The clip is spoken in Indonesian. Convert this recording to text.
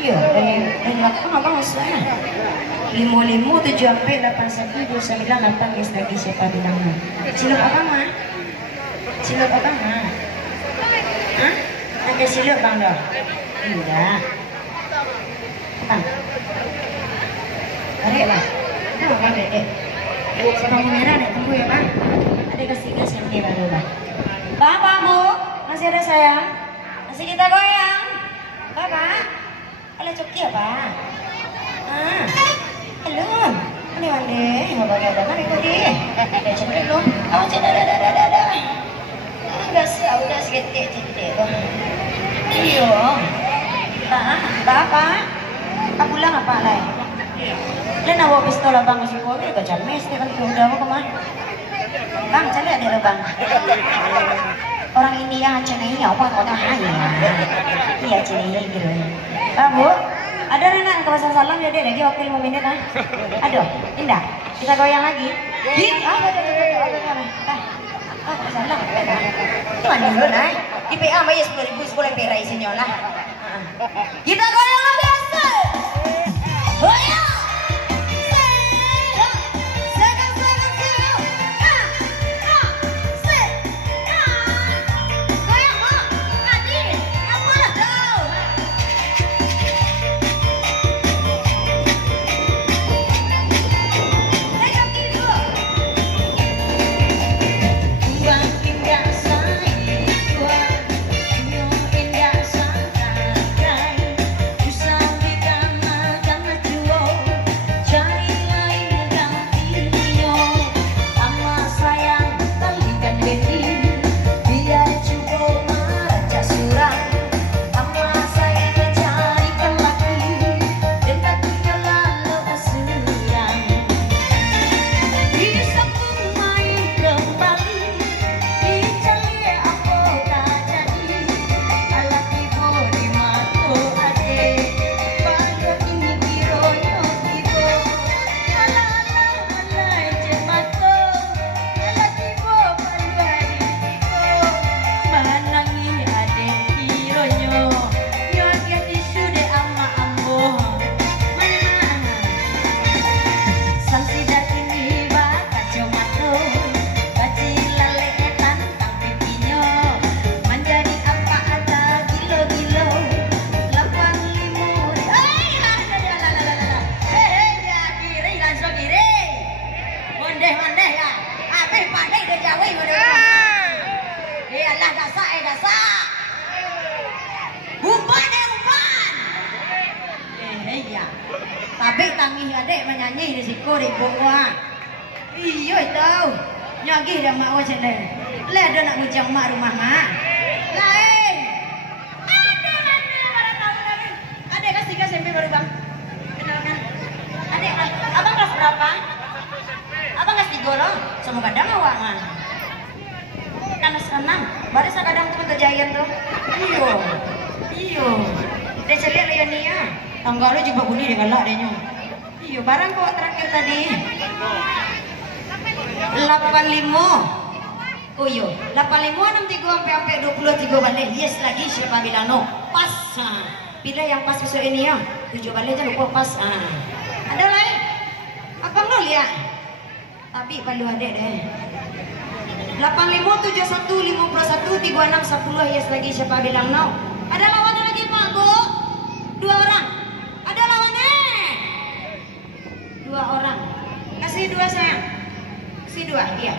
Iya, dari belakang abang usah. 55 7 sampai 81 29 8 guys lagi siapa bilangnya. Silup abang mah? Silup abang mah? Hah? Ada silup bang dong? Tidak. Bang. Tarik lah. Tahu kan dek? Sepang merah nih, tunggu ya bang. Ada kasih gas yang dia baru bang. Bapak bu, masih ada sayang? Masih kita goyang? Bapak? Ala coki ya pak? Ah, belum. Ini mandi, nggak pakai ada mana kau di? Udah coba belum? Oh, dah. Udah sedikit. Iyo. Bapak? Aku pulang apa lagi? Dia nawa pistol abang masih kau ni kau mes dia kan udah mau kemana? Bang, cari ada bang. Orang India cenai apa kau dah hanya? Iya cenai gitu. Bu, ada Rena ke pasar salam ya deh lagi waktu 5 menit ah. Aduh, indah. Kita goyang lagi. Ada. Salam. Tuan dulu nah. Di PA mah ya 10.000 sekolah pera isinya lah. Kita goyang lagi biasa. Goyang. Tapi tangi adek menyanyi di siku di bawah. Iyo itu, nyagi dah mak wajah deh. Le ada nak bujang mak rumah mak. Lain. Ada pada tahu lagi. Adek kelas 3 SMP baru bang. Kenalkan. Adek, abang kelas berapa? Abang kelas 3 loh. Semua kadang awak man. Kelas 6. Baru sekadang tuh untuk jayan tuh. Iyo. Dia celik Leonia. Tanggalnya juga bunyi dengan lah adanya. Iya, barang kok terakhir tadi 85. Oh iya, 85 63 sampai 23 balik. Yes lagi siapa bilang no? Pas. Pilih yang pas besok ini ya. 7 balik aja lupa pas. Ada lain? Abang lo lihat. Tapi palu adek deh. 85 71 51 36 10. Yes lagi siapa bilang no? Ada lawan lagi Pak Bu? 2 orang. Ada lawannya 2 orang. Kasih 2 sayang. Kasih 2, iya.